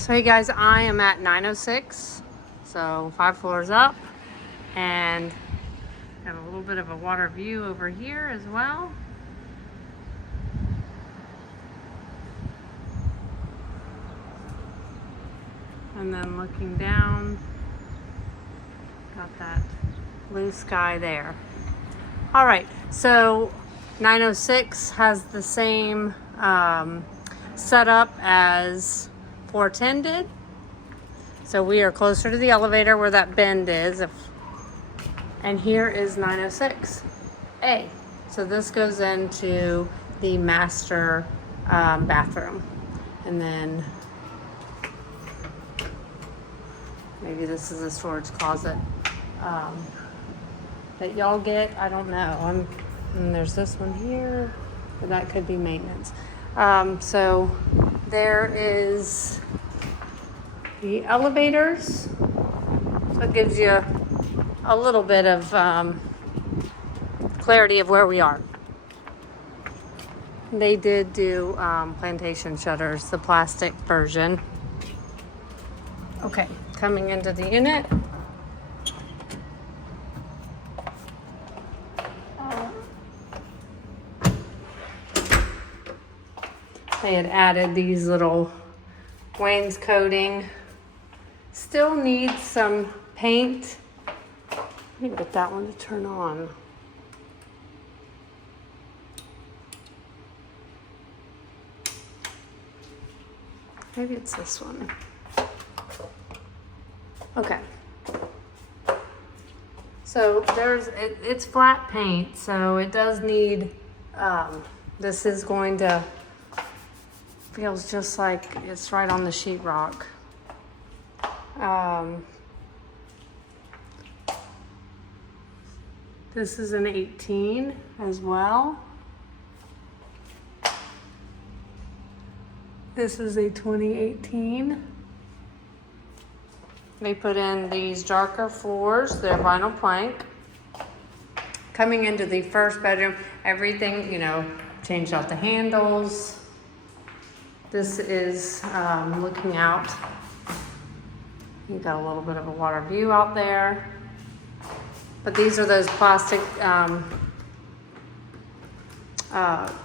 So hey guys, I am at 906, so 5 floors up, and have a little bit of a water view over here as well. And then looking down, got that blue sky there. All right, so 906 has the same setup as 410 did. So we are closer to the elevator where that bend is. And here is 906A. So this goes into the master bathroom. And then maybe this is a storage closet that y'all get. I don't know. And there's this one here, but that could be maintenance. So there is the elevators. So it gives you a little bit of clarity of where we are. They did do plantation shutters, the plastic version. Okay, coming into the unit. They had added these little wainscoting. Still needs some paint. Let me get that one to turn on. Maybe it's this one. Okay. So it's flat paint, so it does need, this is going to, feels just like it's right on the sheetrock. This is an 18 as well. This is a 2018. They put in these darker floors, they're vinyl plank. Coming into the first bedroom, everything, changed out the handles. This is looking out. You got a little bit of a water view out there. But these are those plastic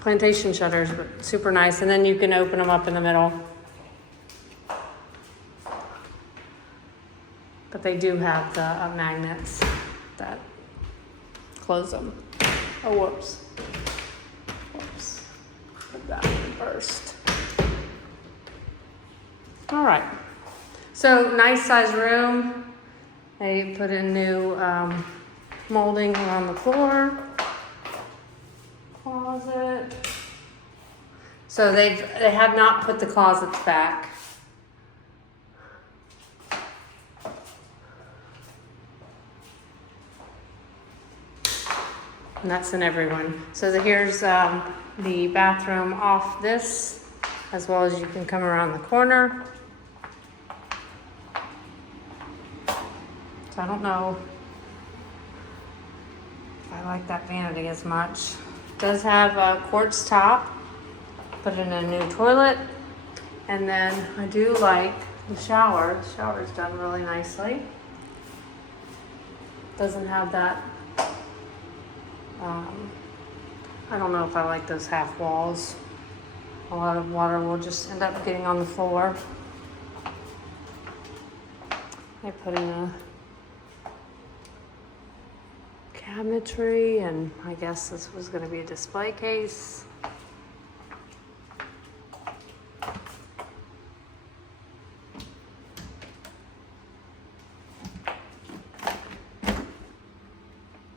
plantation shutters, but super nice. And then you can open them up in the middle. But they do have the magnets that close them. Oh, whoops. Whoops. Put that in first. All right. So nice size room. They put in new molding on the floor. Closet. So they have not put the closets back. And that's in every one. So here's the bathroom off this, as well as you can come around the corner. So I don't know if I like that vanity as much. It does have a quartz top. Put in a new toilet. And then I do like the shower. The shower's done really nicely. Doesn't have that, I don't know if I like those half walls. A lot of water will just end up getting on the floor. They put in a cabinetry, and I guess this was going to be a display case.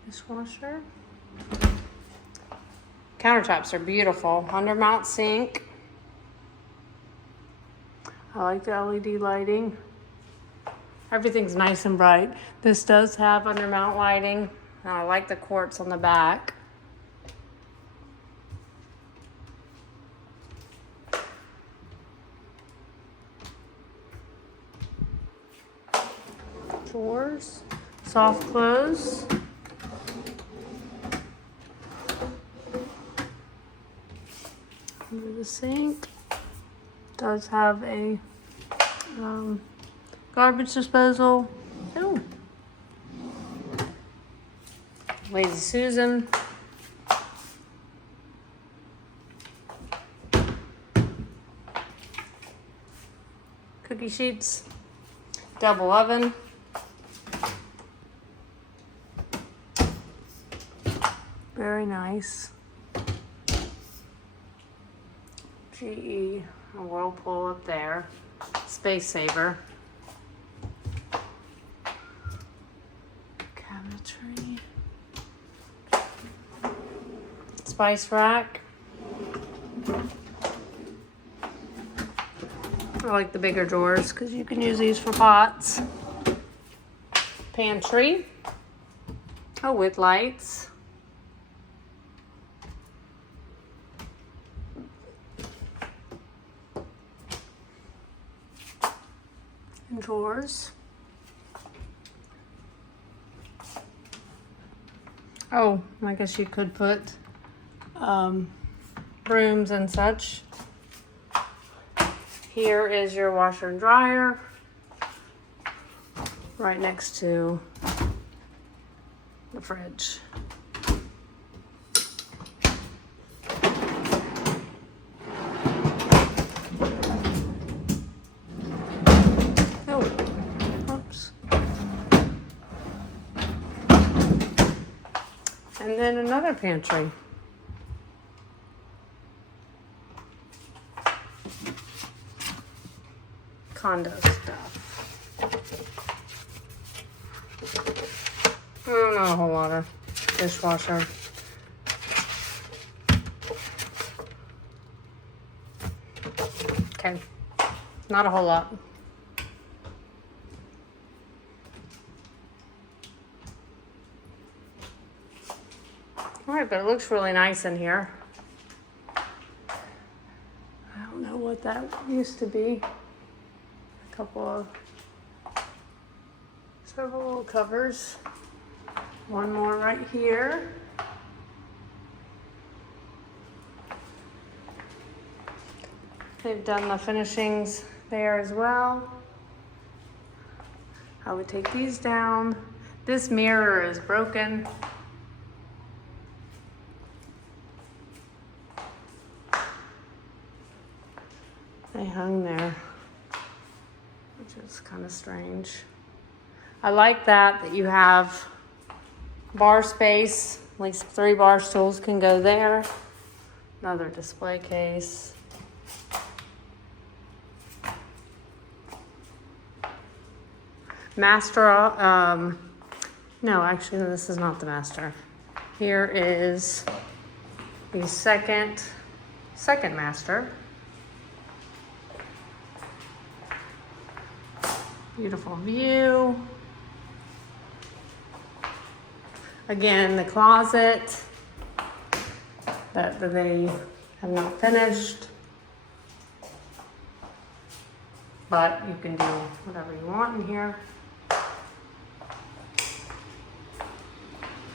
Dishwasher. Countertops are beautiful. Undermount sink. I like the LED lighting. Everything's nice and bright. This does have undermount lighting. And I like the quartz on the back. Drawers. Soft close. Under the sink. Does have a Garbage disposal. Oh. Lazy Susan. Cookie sheets. Double oven. Very nice. GE, a Whirlpool up there. Space saver. Cabinetry. Spice rack. I like the bigger drawers because you can use these for pots. Pantry. Oh, with lights. And drawers. Oh, I guess you could put brooms and such. Here is your washer and dryer, right next to the fridge. Oh, oops. And then another pantry. Condo stuff. Oh, not a whole lot of dishwasher. Okay, not a whole lot. All right, but it looks really nice in here. I don't know what that used to be. Several little covers. One more right here. They've done the finishings there as well. I would take these down. This mirror is broken. They hung there, which is kind of strange. I like that you have bar space, at least 3 bar stools can go there. Another display case. Master, no, actually, this is not the master. Here is the second master. Beautiful view. Again, the closet that they have not finished, but you can do whatever you want in here.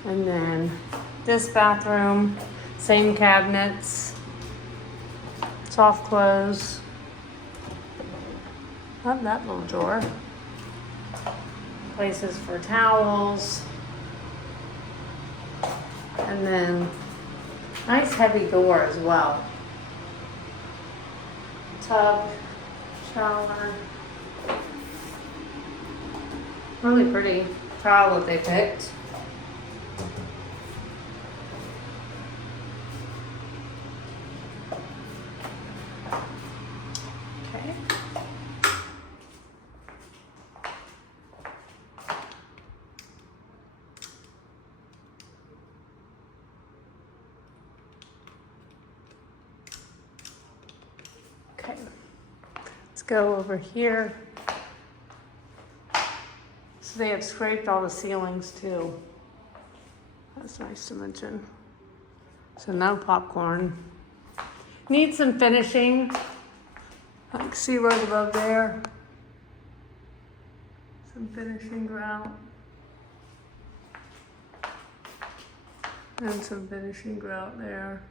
And then this bathroom, same cabinets, soft close. Love that little drawer. Places for towels. And then nice heavy door as well. Tub, shower. Really pretty tile that they picked. Okay. Okay, let's go over here. So they have scraped all the ceilings too. That's nice to mention. So no popcorn. Need some finishing. I can see right above there. Some finishing grout. And some finishing grout there.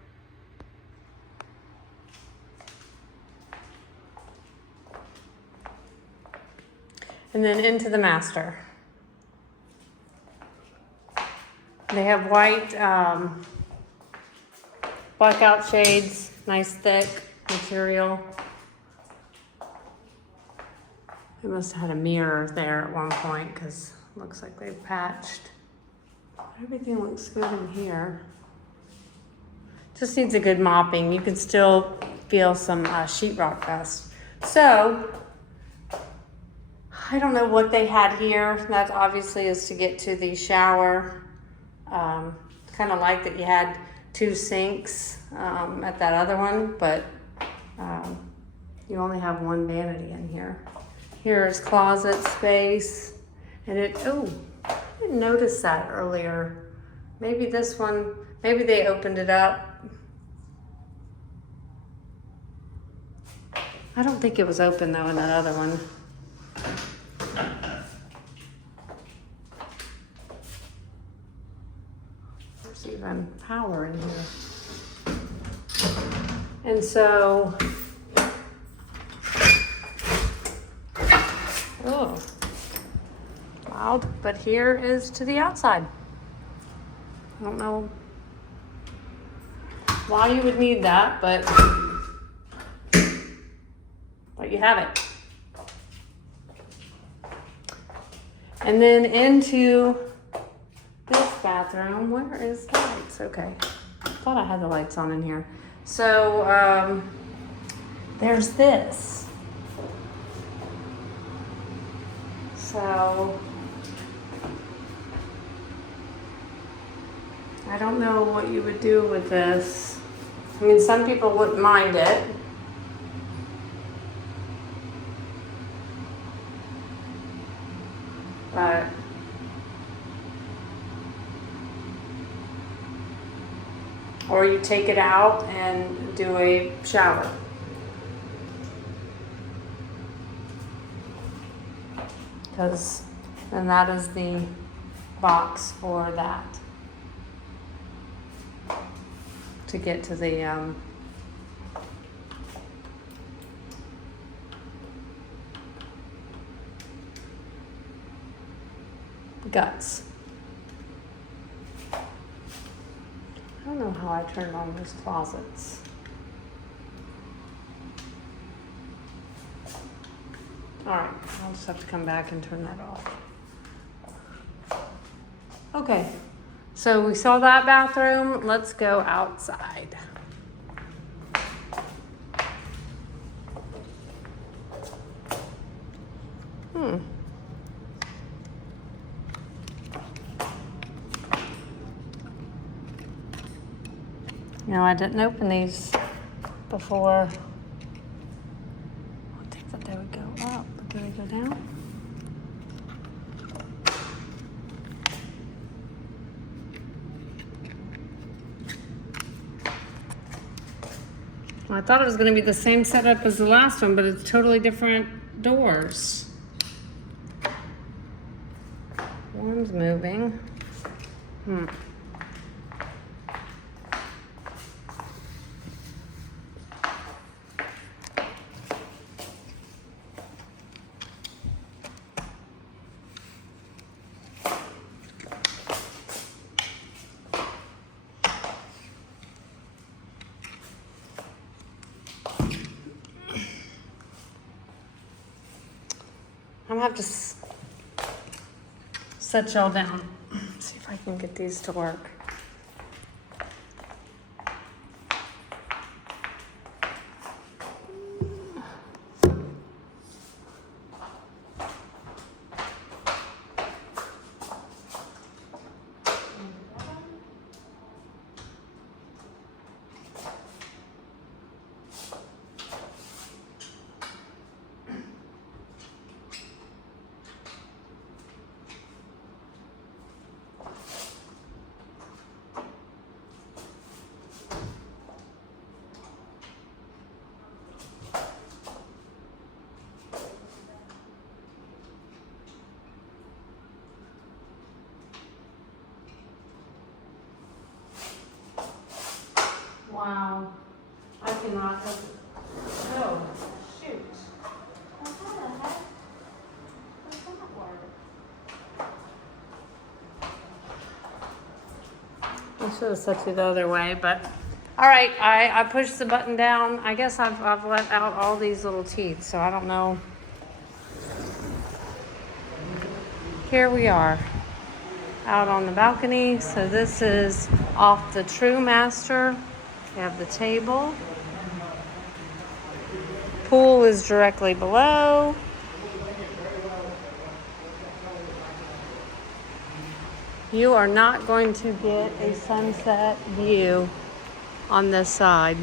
And then into the master. They have white blackout shades, nice thick material. They must have had a mirror there at one point because it looks like they've patched. Everything looks good in here. Just needs a good mopping. You can still feel some sheetrock dust. So, I don't know what they had here. That obviously is to get to the shower. Kind of like that you had 2 sinks at that other one, but you only have 1 vanity in here. Here's closet space, and I didn't notice that earlier. Maybe this one, maybe they opened it up. I don't think it was open though in that other one. There's even power in here. And so, oh, loud, but here is to the outside. I don't know why you would need that, but you have it. And then into this bathroom. Where is the lights? Okay. I thought I had the lights on in here. So, there's this. So, I don't know what you would do with this. I mean, some people wouldn't mind it. But or you take it out and do a shower. Because then that is the box for that. To get to the guts. I don't know how I turned on those closets. All right, I'll just have to come back and turn that off. Okay, so we saw that bathroom. Let's go outside. You know, I didn't open these before. I would think that they would go up, but do they go down? Well, I thought it was going to be the same setup as the last one, but it's totally different doors. One's moving. I'm gonna have to set y'all down. See if I can get these to work. should have set you the other way, but all right. I pushed the button down. I guess I've let out all these little teeth, so I don't know. Here we are out on the balcony. So this is off the true master. You have the table. Pool is directly below. You are not going to get a sunset view on this side.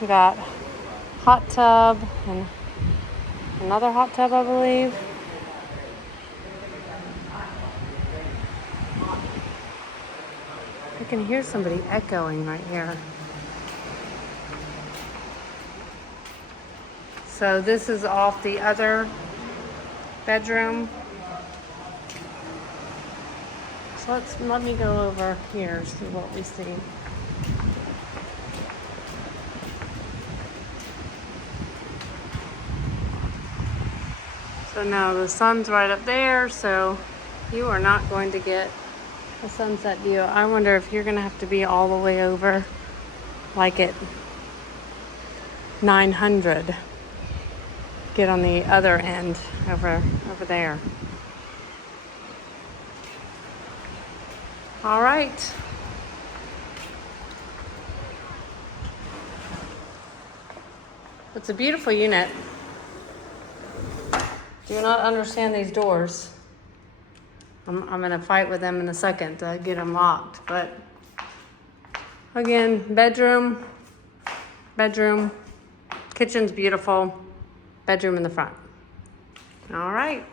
We got hot tub and another hot tub, I believe. I can hear somebody echoing right here. So this is off the other bedroom. So let me go over here, see what we see. So now the sun's right up there, so you are not going to get a sunset view. I wonder if you're gonna have to be all the way over, like at 900. Get on the other end over there. All right. It's a beautiful unit. Do not understand these doors. I'm gonna fight with them in a second to get them locked, but again, bedroom, kitchen's beautiful, bedroom in the front. All right.